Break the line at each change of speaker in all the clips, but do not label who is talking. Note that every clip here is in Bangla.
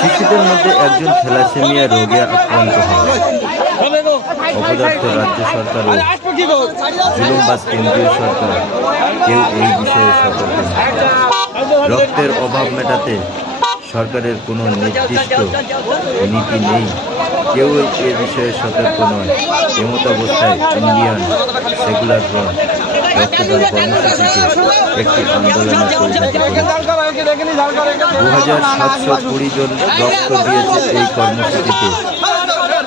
শিশুদের মধ্যে একজন থ্যালাসেমিয়া রোগে আক্রান্ত হন। অপদার্থ রাজ্য সরকার ও জুলুমবাজ কেন্দ্রীয় সরকার কেউ এই বিষয়ে সতর্ক রক্তের অভাব মেটাতে সরকারের কোনো নির্দিষ্ট নীতি নেই। কেউ এ বিষয়ে সতর্ক নয়। এমত অবস্থায় ইন্ডিয়ান সেকুলার ফ্রন্ট রক্তদান কর্মসূচিকে একটি আন্দোলনে পরিণত করেছে দু হাজার সাতশো কুড়ি জন রক্ত দিয়েছে এই কর্মসূচিতে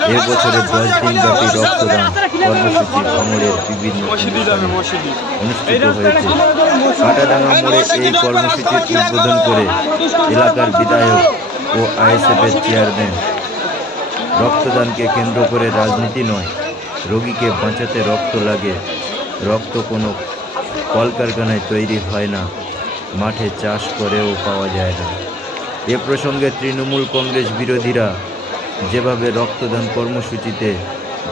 এ বছরে দশ দিন ব্যাপী রক্তদান কর্মসূচি ভাঙড়ের বিভিন্ন অনুষ্ঠিত হয়েছে কাটাডাঙ্গা মোড়ে এই কর্মসূচির উদ্বোধন করে এলাকার বিধায়ক ও আইএসএফের চেয়ারম্যান রক্তদানকে কেন্দ্র করে রাজনীতি নয়, রোগীকে বাঁচাতে রক্ত লাগে। রক্ত কোনো কলকারখানায় তৈরি হয় না। মাঠে চাষ করেও পাওয়া যায় না। এ প্রসঙ্গে তৃণমূল কংগ্রেস বিরোধীরা যেভাবে রক্তদান কর্মসূচিতে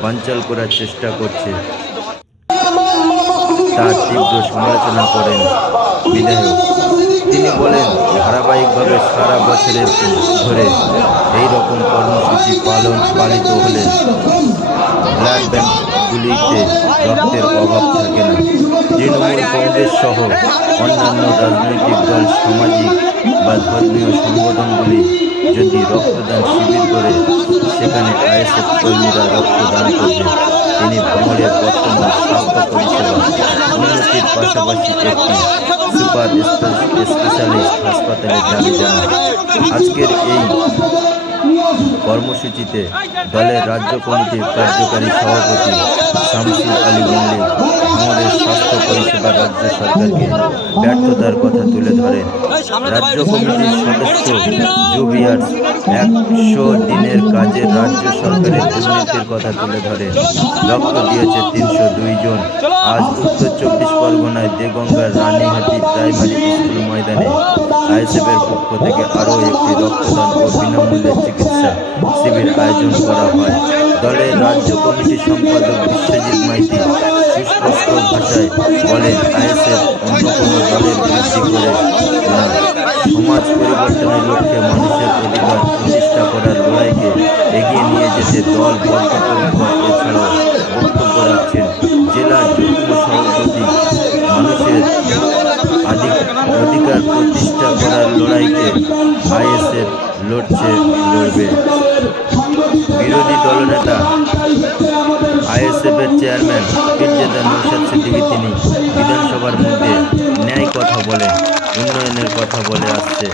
বানচাল করার চেষ্টা করছে, তার তীব্র সমালোচনা করেন বিধায়ক। তিনি বলেন ধারাবাহিকভাবে সারা বছরের ধরে এই রকম কর্মসূচি পালন পালিত হলে ব্লাড ব্যাঙ্কগুলিতে রক্তের অভাব থাকে না। তৃণমূল কংগ্রেস সহ অন্যান্য রাজনৈতিক দল, সামাজিক বা ধর্মীয় সংগঠনগুলি যদি রক্তদান শিবির করে, সেখানে আইএসএফ কর্মীরা রক্তদান করবে। তিনি ভাঙড়ের বর্তমান স্বাস্থ্য পরিষেবা উন্নতির পাশাপাশি একটি সুপার স্পেশালিস্ট হাসপাতালের দাবি জানান আজকের এই কর্মসূচিতে দলের রাজ্য কমিটির কার্যকারী সভাপতি শামসুল আলী মল্লিক ভাঙড়ের স্বাস্থ্য পরিষেবা রাজ্য সরকারকে ব্যর্থতার কথা তুলে ধরেন রাজ্য কমিটির সদস্য জুবিয়ার্স একশো দিনের কাজে রাজ্য সরকারের দুর্নীতির কথা তুলে ধরেন রক্ত দিয়েছে তিনশো দুই জন। আজ উত্তর চব্বিশ পরগনায় দেগঙ্গার রানীহাটি প্রাইমারি স্কুল ময়দানে আইএসএফের পক্ষ থেকে আরও একটি রক্তদান ও বিনামূল্যে চিকিৎসা শিবির আয়োজন করা হয়। দলের রাজ্য কমিটির সম্পাদক বিশ্বজিৎ মাইতি সুস্পষ্ট ভাষায় বলেন, আইএসএফ অন্য কোনো দলের বিরুদ্ধে করে না। সমাজ পরিবর্তনের লক্ষ্যে মানুষের অধিকার প্রতিষ্ঠা করার লড়াইকে এগিয়ে নিয়ে যেতে দল বদ্ধপরিকর এছাড়াও বক্তব্য রাখছেন জেলা যুগ্ম সভাপতি। মানুষের অধিকার প্রতিষ্ঠা করার লড়াইকে আইএসএফ লড়ছে, লড়বে। বিরোধী দলনেতা আইএসএফের চেয়ারম্যান পীরজাদা নৌশাদ সিদ্দিকি তিনি বিধানসভার মধ্যে ন্যায় কথা বলে, উন্নয়নের কথা বলে আসছে।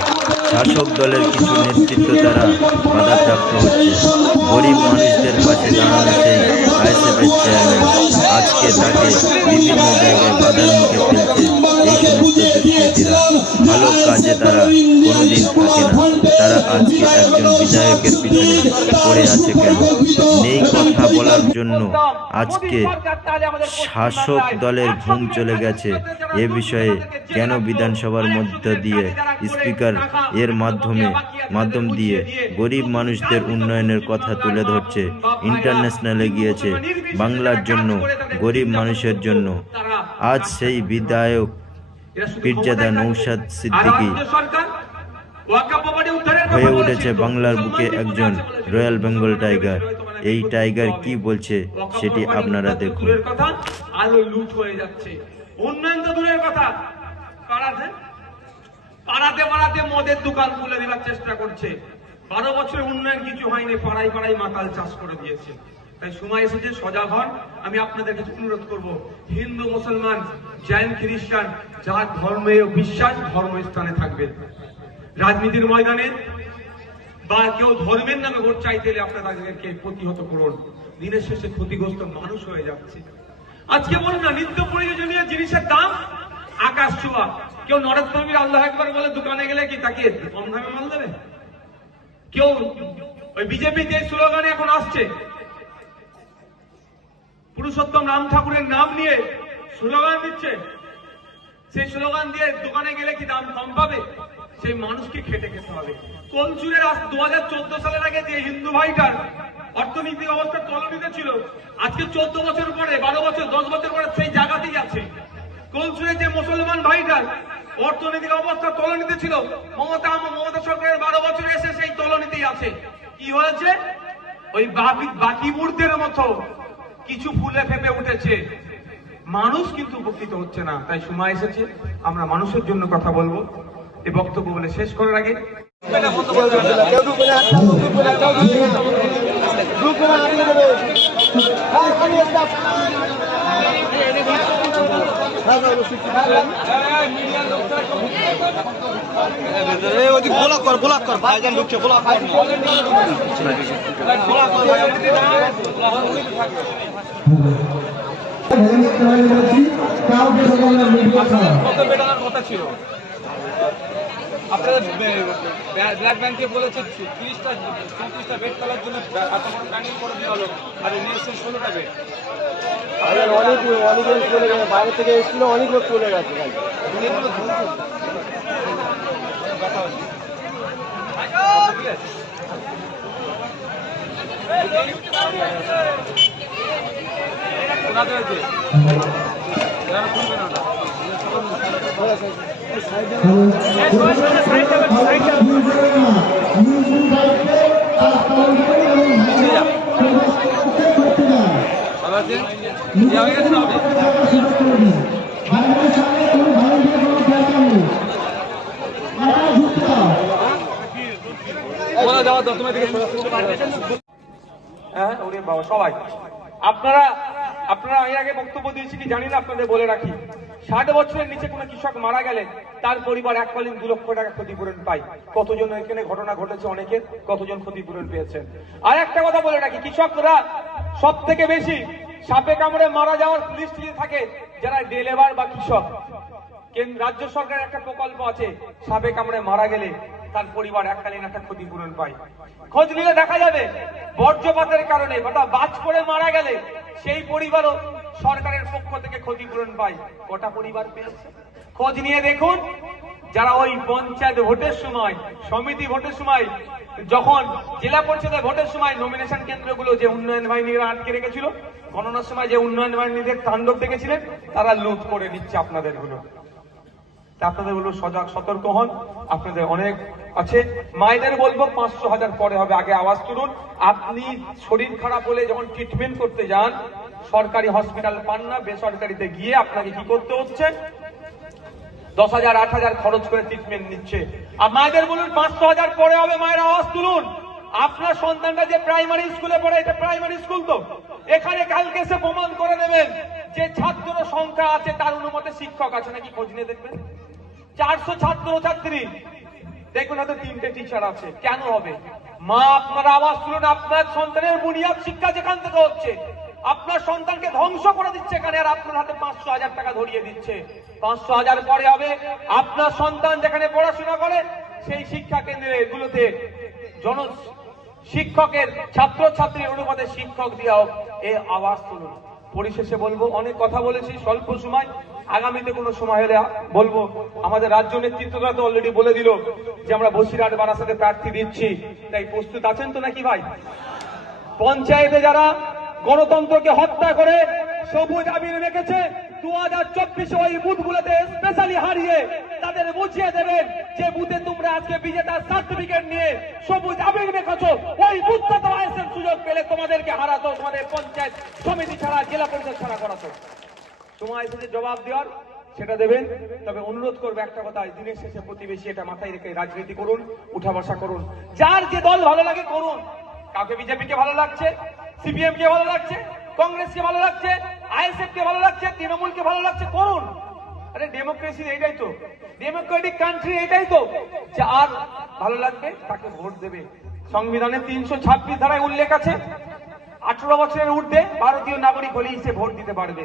শাসক দলের কিছু নেতৃত্ব দ্বারা বাধাপ্রাপ্ত হচ্ছে। গরিব মানুষদের পাশে দাঁড়ানো সেই আইএসএফের চেয়ারম্যান আজকে তাকে বিভিন্ন জায়গায় বাধার মুখে ফেলছে এই সমস্ত দুষ্কৃতীরা। ভালো কাজে তারা কোনোদিন থাকে না। তারা আজকে একজন বিধায়কের পিছনে পড়ে আছে কেন? নেই কথা বলার জন্য আজকে শাসক দলের ঘুম চলে গেছে। এ বিষয়ে কেন বিধানসভার মধ্য দিয়ে স্পিকার এর মাধ্যমে মাধ্যম দিয়ে গরিব মানুষদের উন্নয়নের কথা তুলে ধরছে। ইন্টারন্যাশনালে গিয়েছে। বাংলার জন্য, গরিব মানুষের জন্য। আজ সেই বিধায়ক পীরজাদা নৌসাদ সিদ্দিকী হয়ে উঠেছে বাংলার বুকে একজন রয়্যাল বেঙ্গল টাইগার। এই টাইগার কি বলছে সেটি আপনারা দেখুন।
আলো লুট হয়ে যাচ্ছে। উন্নয়ন তো দূরের কথা। পাড়াতে পাড়াতে পাড়াতে মদের দোকান খুলে দেওয়ার চেষ্টা করছে। বারো বছরে উন্নয়ন কিছু হয়নি, পাড়ায় পাড়ায় মাতাল চাষ করে দিয়েছে। তাই সময় এসেছে সজাগ হন। আমি আপনাদের কাছে অনুরোধ করব, হিন্দু, মুসলমান, জৈন, খ্রিস্টান, যার ধর্মে বিশ্বাস ধর্মস্থানে থাকবেন রাজনীতির ময়দানে বা কেউ ধর্মের নামে ভোট চাইতে এলে আপনারা তাদেরকে প্রতিহত করুন। দিনের শেষে ক্ষতিগ্রস্ত মানুষ হয়ে যাচ্ছে। আজকে বলুন না, নিত্য প্রয়োজনীয় জিনিসের দাম আকাশ ছোঁয়া। কেউ নরেশ নবীর আল্লাহ একবার বলে, দোকানে গেলে কি তাকে কম দামে মাল দেবে? কেউ ওই বিজেপি যে স্লোগানে এখন আসছে, পুরুষোত্তম রাম ঠাকুরের নাম নিয়ে স্লোগান দিচ্ছে, সেই স্লোগান দিয়ে দোকানে গেলে কি দাম কম পাবে? সেই মানুষকে খেটে খেতে হবে। কলচুরের দু হাজার চোদ্দ সালের আগে যে হিন্দু ভাইটার অর্থনৈতিক অবস্থা তলনিতে ছিল, আজকে চোদ্দ বছর পরে, বারো বছর, দশ বছর পরে সেই জায়গাতেই আছে। কলচুরে যে মুসলমান ভাইটার অর্থনৈতিক অবস্থা তলনীতি ছিল, মমতা মমতা সরকারের বারো বছর এসে সেই তলনীতি আছে। কি হয়েছে? ওই বাকি মুহূর্তের মতো কিছু ফুলে ফেপে উঠেছে। মানুষ কিন্তু উপকৃত হচ্ছে না, তাই সময় এসেছে। আমরা মানুষের জন্য কথা বলব। এই বক্তব্য বলে শেষ করার আগে
কেউ ঢুকবে না কেউ ঢুকবে না কেউ ঢুকবে না ঢুকবে না আটকে দেবে হ্যাঁ, খালি স্টাফ। হ্যাঁ, স্যার, অবশ্যই। এই ওদিক ব্লক কর ব্লক কর ভাইজান ঢুকছে ব্লক কর
কথা ছিল আপনাদের ব্ল্যাক ব্যাংকে বলেছে তিরিশটা চৌত্রিশটা বেড তোলার জন্য প্যানিং করে দেওয়া হলো। আর নিয়েছে ষোলোটা বেড
অনেক অনেক লোক চলে গেছে। বাইরে থেকে এসেছিল অনেক লোক চলে গেছে ভাই।
ওনাদের হয়েছে যারা খুলবে না হয়ে আপনারা আপনারা এর আগে বক্তব্য দিয়েছি কি জানি না আপনাদের বলে রাখি। ষাট বছরের নিচে কোনো কৃষক মারা গেলে তার পরিবার এককালীন দু লক্ষ টাকা ক্ষতিপূরণ পায়। কতজন এখানে ঘটনা ঘটেছে অনেকের? কতজন ক্ষতিপূরণ পেয়েছেন? আর একটা কথা বলে রাখি, কৃষকরা সব থেকে বেশি সাপে কামড়ে মারা যাওয়ার লিস্ট থাকে যারা ডেলেভার বা কৃষক। রাজ্য সরকারের একটা প্রকল্প আছে, সাপে কামড়ে মারা গেলে তার পরিবার এককালীন একটা ক্ষতিপূরণ পায়। খোঁজ নিলে দেখা যাবে, বর্জ্যপাতের কারণে বা বাজ পড়ে মারা গেলে সেই পরিবারও সরকারের পক্ষ থেকে ক্ষতিপূরণ পায় কটা পরিবার পেয়েছে। খোঁজ নিয়ে দেখুন, যারা ওই পঞ্চায়েত ভোটের সময়, সমিতি ভোটের সময়, যখন জেলা পরিষদের ভোটের সময় নমিনেশন কেন্দ্রগুলো যে উন্নয়ন বাহিনীরা আটকে রেখেছিল, গণনার সময় যে উন্নয়ন বাহিনীদের তাণ্ডব দেখেছিলেন, তারা লুট করে নিচ্ছে আপনাদেরগুলো আপনাদের বলব সজাগ, সতর্ক হন। আপনাদের অনেক আছে। মায়েদের বলব, পাঁচশো হাজার পরে হবে। আগে আওয়াজ তুলুন। আপনি শরীর খারাপ হলে যখন ট্রিটমেন্ট করতে যান সরকারি হসপিটাল পান না বেসরকারিতে গিয়ে আপনাকে কি করতে হচ্ছে? দশ হাজার, আট হাজার খরচ করে ট্রিটমেন্ট নিচ্ছে। আর মায়েদের বলুন, পাঁচশো হাজার পরে হবে মায়ের আওয়াজ তুলুন। আপনার সন্তানটা যে প্রাইমারি স্কুলে পড়ে, এটা প্রাইমারি স্কুল তো। এখানে কালকে এসে প্রমাণ করে দেবেন যে ছাত্র সংখ্যা আছে, তার অনুমতে শিক্ষক আছে। নাকি খোঁজ নিয়ে দেখবেন? চারশো ছাত্র, ছাত্রী। দেখবেন হয়তো তিনটে টিচার আছে। কেন হবে? মা, আপনার আওয়াজ তুলুন, আপনার সন্তানের বুনিয়াদ শিক্ষা যেখান থেকে হচ্ছে। আপনার সন্তানকে ধ্বংস করে দিচ্ছে এখানে, আর আপনার হাতে পাঁচশো হাজার টাকা ধরিয়ে দিচ্ছে। পাঁচশো হাজার পরে হবে আপনার সন্তান যেখানে পড়াশোনা করে, সেই শিক্ষা কেন্দ্রে এগুলোতে জন শিক্ষকের ছাত্র ছাত্রী অনুপাতে শিক্ষক দেওয়া হোক, এ আওয়াজ তুলুন। পরিশেষে বলব, অনেক কথা বলেছি, স্বল্প সময়, আগামীতে কোনো সময় হলে বলব, আমাদের রাজ্য নেতৃত্বরা তো অলরেডি বলে দিল যে আমরা বসিরহাট বারাসাতে প্রার্থী দিচ্ছি। তাই প্রস্তুত আছেন তো নাকি ভাই? পঞ্চায়েতে যারা গণতন্ত্রকে হত্যা করে সবুজ আবির রেখেছে। দু হাজার চব্বিশে ওই বুথগুলোতে স্পেশালি হারিয়ে তাদের বুঝিয়ে দেবেন যে বুথে তোমরা আজকে বিজেতার সার্টিফিকেট নিয়ে সবুজ আবির রেখেছো। ওই বুথটা তো আইসের সুযোগ পেলে তোমাদেরকে হারাতো, তোমাদের পঞ্চায়েত সমিতি ছাড়া, জেলা পরিষদ ছাড়া করাতো। সময় এসেছে জবাব দেওয়ার, সেটা দেবেন। তবে অনুরোধ করবে একটা কথা দিনের শেষে প্রতিবেশী এটা মাথায় রেখে রাজনীতি করুন, উঠা বসা করুন। যার যে দল ভালো লাগে করুন। কাউকে বিজেপি কে ভালো লাগছে সিপিএম কে ভালো লাগছে, কংগ্রেস কে ভালো লাগছে, আইএসএফ কে ভালো লাগছে, তৃণমূল কে ভালো লাগছে, করুন। আরে ডেমোক্রেসি এইটাই তো। ডেমোক্রেটিক কান্ট্রি এটাই তো যে আর ভালো লাগবে তাকে ভোট দেবে। সংবিধানে তিনশো ছাব্বিশ ধারায় উল্লেখ আছে, আঠারো বছরের ঊর্ধ্বে ভারতীয় নাগরিক হলেই সে ভোট দিতে পারবে।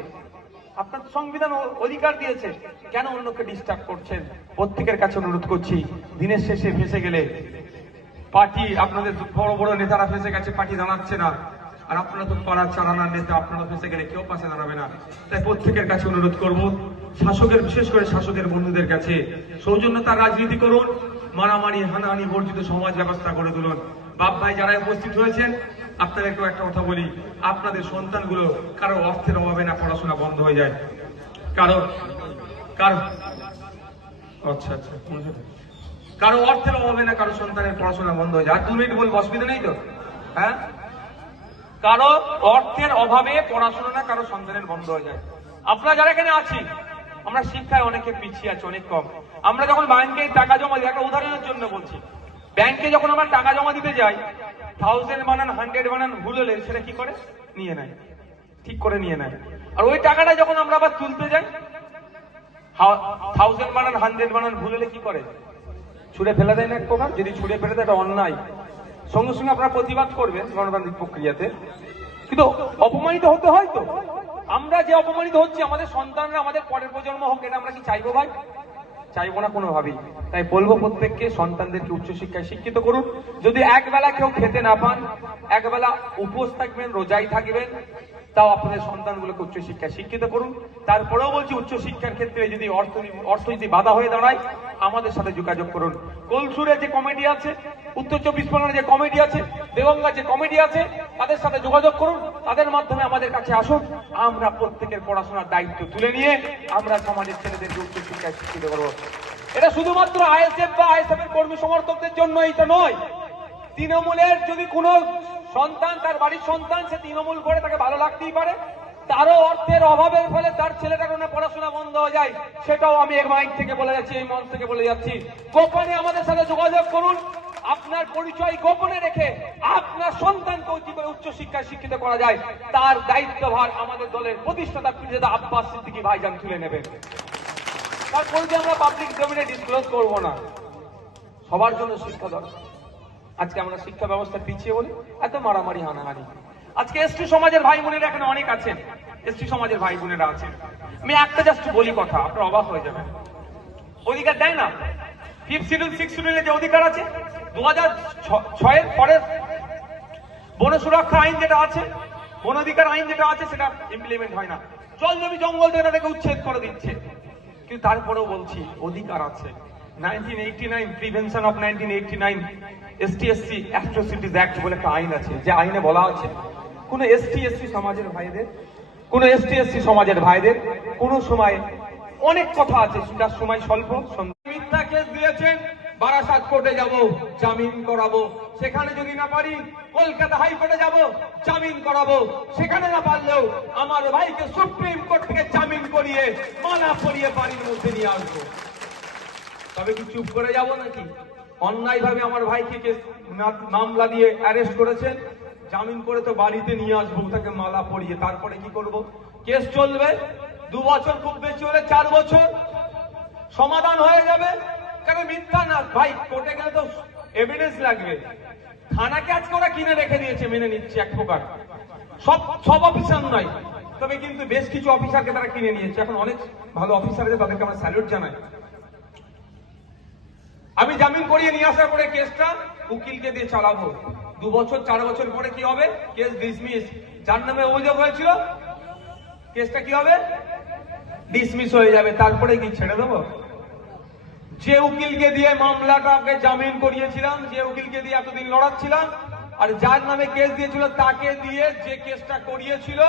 আপনার সংবিধান অধিকার দিয়েছে, কেন অন্যকে ডিস্টার্ব করছেন? প্রত্যেকের কাছে অনুরোধ করছি, দিনের শেষে ফেসে গেলে। পার্টি আপনাদের বড় বড় নেতারা ফেসে গেছে, পার্টি দাঁড়াচ্ছে না। আর আপনারা তো পাড়ার চালানার নেতা, আপনারা ফেসে গেলে কেউ পাশে দাঁড়াবে না। তাই প্রত্যেকের কাছে অনুরোধ করব, শাসকের, বিশেষ করে শাসকের বন্ধুদের কাছে সৌজন্যতার রাজনীতি করুন, মারামারি, হানাহানি, বর্জিত সমাজ ব্যবস্থা করে তুলুন। বাপ ভাই যারা উপস্থিত হয়েছেন আপনাদেরকেও একটা কথা বলি, আপনাদের সন্তানগুলো কারও অর্থের অভাবে না পড়াশোনা বন্ধ হয়ে যায়। কারণ কারণ আচ্ছা আচ্ছা কারও অর্থের অভাবে না কারও সন্তানের পড়াশোনা বন্ধ হয়ে যায়। আর দু মিনিট বলব, অসুবিধা নেই তো? হ্যাঁ? কারও অর্থের অভাবে পড়াশোনা কারও সন্তানের বন্ধ হয়ে যায়। আপনারা যারা এখানে আছি আমরা শিক্ষায় অনেকে পিছিয়ে আছি, অনেক কম। আমরা যখন ব্যাংকে টাকা জমা দিই, একটা উদাহরণের জন্য বলছি। ব্যাংকে যখন আমরা টাকা জমা দিতে যাই থাউজেন্ড বানান হান্ড্রেড বানান, ভুল হলে সেটা কি করে? নিয়ে নেয়। ঠিক করে নিয়ে নেয়। আর ওই টাকাটা যখন আমরা আবার তুলতে যাই থাউজেন্ড বানান হান্ড্রেড বানান, ভুল হলে কি করে? ছুড়ে ফেলে দেয় না এক প্রকার? যদি ছুড়ে ফেলে দেয় এটা অন্যায়। সঙ্গে সঙ্গে আপনারা প্রতিবাদ করবেন গণতান্ত্রিক প্রক্রিয়াতে। কিন্তু অপমানিত হতে হয় তো? আমরা যে অপমানিত হচ্ছি, আমাদের সন্তানরা আমাদের পরের প্রজন্ম হোক, এটা আমরা কি চাইব ভাই? চাইব না কোনোভাবেই। তাই বলব প্রত্যেককে সন্তানদেরকে উচ্চশিক্ষায় শিক্ষিত করুন। যদি একবেলা কেউ খেতে না পান, একবেলা উপোস থাকবেন, রোজাই থাকবেন তাও আপনাদের সন্তানগুলোকে উচ্চশিক্ষায় শিক্ষিত করুন। তারপরেও বলছি উচ্চশিক্ষার ক্ষেত্রে যদি অর্থ অর্থ যদি বাধা হয়ে দাঁড়ায়, আমাদের সাথে যোগাযোগ করুন। কলসুরে যে কমিটি আছে, উত্তর চব্বিশ পরগনার যে কমিটি আছে দেগঙ্গা যে কমিটি আছে, তাদের সাথে যোগাযোগ করুন। তাদের মাধ্যমে আমাদের কাছে আসুন। আমরা প্রত্যেকের পড়াশোনার দায়িত্ব তুলে নিয়ে আমরা সমাজের ছেলেদেরকে উচ্চশিক্ষায় শিক্ষিত করব। এটা শুধুমাত্র আইএসএফ বা আইএসএফ এর কর্মী সমর্থকদের জন্য এটা নয়। তৃণমূলের যদি কোনো সন্তান, তার বাড়ির সন্তান, সে তৃণমূল করে তাকে ভালো লাগতেই পারে। তারও অর্থের অভাবের ফলে তার ছেলেটার জন্য পড়াশোনা বন্ধ হয়ে যায়। সেটাও আমি এক মাইক থেকে বলে যাচ্ছি, এই মঞ্চ থেকে বলে যাচ্ছি। গোপনে আমাদের সাথে যোগাযোগ করুন। আপনার পরিচয় গোপনে রেখে আপনার সন্তানকে উচ্চ শিক্ষায় শিক্ষিত করা যায়। তার দায়িত্বভার আমাদের দলের প্রতিষ্ঠাতা প্রিয়তা আব্বাস সিদ্দিকী ভাইজান তুলে নেবেন তারপরে যে আমরা পাবলিক ডোমেনে ডিসক্লোজ করব না, সবার জন্য শিক্ষা দরকার। আজকে আমরা শিক্ষা ব্যবস্থা পিছিয়ে বলি, এত মারামারি হানাহানি আজকে এসটি সমাজের ভাই বোনেরা এখানে অনেক আছেন। এসটি সমাজের ভাই বোনেরা আছেন। আমি একটা জাস্ট বলি কথা, আপনার অবাক হয়ে যাবেন। অধিকার দেয় না। ফিফথ শিডিউল সিক্স শিডিউলের যে অধিকার আছে দু হাজার ছয়ের পরে বন সুরক্ষা আইন যেটা আছে, বন অধিকার আইন যেটা আছে, সেটা ইমপ্লিমেন্ট হয় না। জল জমি জঙ্গল থেকে তাদেরকে উচ্ছেদ করে দিচ্ছে। কিন্তু তারপরেও বলছি, অধিকার আছে। Nineteen eighty nine prevention of nineteen eighty nine ST SC atrocities act বলে একটা আইন আছে। যে আইনে বলা আছে, কোন এসটি এসসি সমাজের ভাইদের, কোন এসটি এসসি সমাজের ভাইদের কোন সময় অনেক কথা আছে, যার সময় স্বল্প মিথ্যা কেস দিয়েছেন, বারাসাত কোর্টে যাব, জামিন করাবো। সেখানে যদি না পারি, কলকাতা হাইকোর্টে যাব, জামিন করাবো। সেখানে না পারলেও আমার ভাইকে সুপ্রিম কোর্ট থেকে জামিন করিয়ে মানা পরিয়ে বাড়ির মধ্যে নিয়ে আসব। তবে কি চুপ করে যাব নাকি? অন্যায় ভাবে আমার ভাইকে কেস মামলা দিয়ে অ্যারেস্ট করেছেন। জামিন করে তো বাড়িতে নিয়ে আসব, তাকে মালা পরিয়ে। তারপরে কি করব? কেস চলবে। দু বছর খুব বেশি হলে চার বছর। সমাধান হয়ে যাবে। কেন মিথ্যা না? ভাই, কোর্টে গেলে তো এভিডেন্স লাগবে। থানাকে আজকে ওরা কিনে রেখে দিয়েছে, মেনে নিচ্ছে এক প্রকার। সব সব অফিসার নয়। তবে কিন্তু বেশ কিছু অফিসারকে তারা কিনে নিয়েছে। এখন অনেক ভালো অফিসার আছে, তাদেরকে আমরা স্যালুট জানাই। আমি জামিন করিয়ে নিয়ে আসার পরে কেসটা উকিলকে দিয়ে চালাবো। দু বছর, চার বছর পরে কি হবে? কেস ডিসমিস যার নামে অভিযোগ হয়েছিল, কেসটা কি হবে? ডিসমিস হয়ে যাবে। তারপরে কি ছেড়ে দেবো? যে উকিলকে দিয়ে মামলাটাকে জামিন করিয়েছিলাম, যে উকিলকে দিয়ে এতদিন লড়াচ্ছিলাম, আর যার নামে কেস দিয়েছিল, তাকে দিয়ে যে কেসটা করিয়েছিল,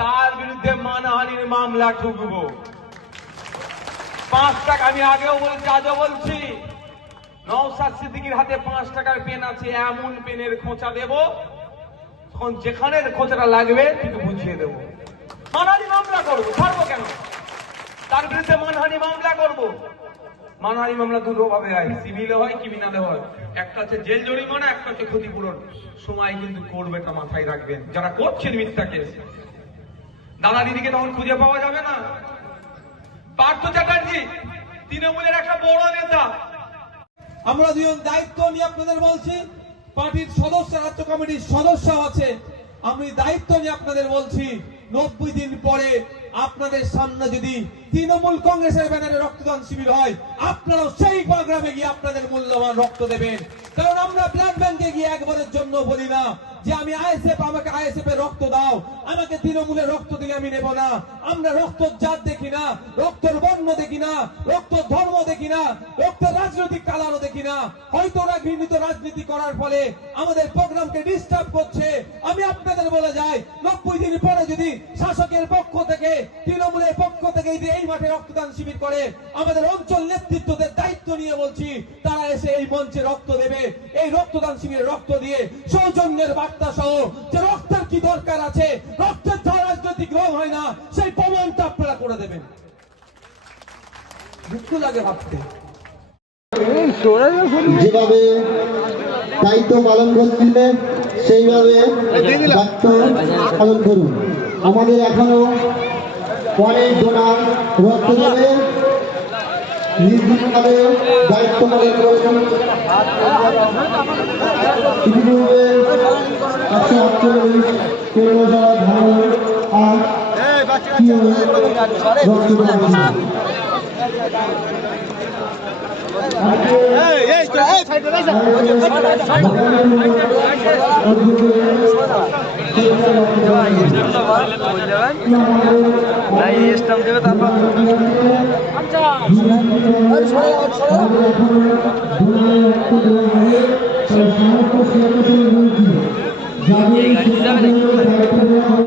তার বিরুদ্ধে মানহানির মামলা ঠুকবো। পাঁচ টাকা আমি আগেও বলছি আজও বলছি। নওসাদ সিদ্দিকির হাতে পাঁচ টাকার পেন আছে, এমন পেনের খোঁচা দেব। তখন যেখানে খোঁচাটা লাগবে ঠিক বুঝিয়ে দেবো। মানহানি মামলা করব, ছাড়বো কেন? তার বিরুদ্ধে মানহানি মামলা করব। মানহানি মামলা দুটো ভাবে হয় সিভিলে হয় ক্রিমিনালে হয়। একটা হচ্ছে জেল জরিমানা, একটা হচ্ছে ক্ষতিপূরণ। সময় কিন্তু করবে এটা মাথায় রাখবেন। যারা করছেন মিথ্যা কেস, দাদা দিদিকে তখন খুঁজে পাওয়া যাবে না। পার্থ চ্যাটার্জি, তৃণমূলের একটা বড় নেতা
আমরা দুজন দায়িত্ব নিয়ে আপনাদের বলছি, পার্টির সদস্য, রাজ্য কমিটির সদস্য আছে। আমি দায়িত্ব নিয়ে আপনাদের বলছি, নব্বই দিন পরে আপনাদের সামনে যদি তৃণমূল কংগ্রেসের ব্যানারে রক্তদান শিবির হয়, আপনারাও সেই গ্রামে গিয়ে আপনাদের মূল্যবান রক্ত দেবেন। কারণ আমরা ব্লাড ব্যাংকে গিয়ে একবারের জন্য বলি না
যে আমি আইএসএফ, আমাকে আইএসএফ এর রক্ত দাও, আমাকে তৃণমূলের রক্ত দিলে আমি নেব না। আমরা রক্ত জাত দেখি না, রক্তের বর্ণ দেখি না রক্ত ধর্ম দেখি না, রক্তের রাজনৈতিক কালারও দেখি না। হয়তো ওরা ঘৃণিত রাজনীতি করার ফলে আমাদের প্রোগ্রামকে ডিস্টার্ব করছে। আমি আপনাদের বলে যাই, নব্বই দিন পরে যদি শাসকের পক্ষ থেকে তৃণমূলের পক্ষ থেকে যদি এই মাঠে রক্তদান শিবির করে আমাদের অঞ্চল নেতৃত্বদের দায়িত্ব নিয়ে বলছি তারা এসে এই মঞ্চে রক্ত দেবে। এই রক্তদান শিবিরে রক্ত দিয়ে সৌজন্যের বার্তা সহ যে রক্তের কি দরকার আছে রক্তের ছাড়া রাজনৈতিক রং হয় না সেই প্রমাণটা আপনারা করে দেবেন। দুঃখ লাগে ভাবতে।
যেভাবে দায়িত্ব পালন করছিলেন সেইভাবে দায়িত্ব পালন করুন। আমাদের এখনও অনেক ডোনার রক্ত দেবে। নির্দিষ্টভাবে দায়িত্ব পালন করুন ইতিপূর্বে একশো আটচল্লিশ কেন্দ্র যাওয়া ধারণ আর রক্তদান যাবে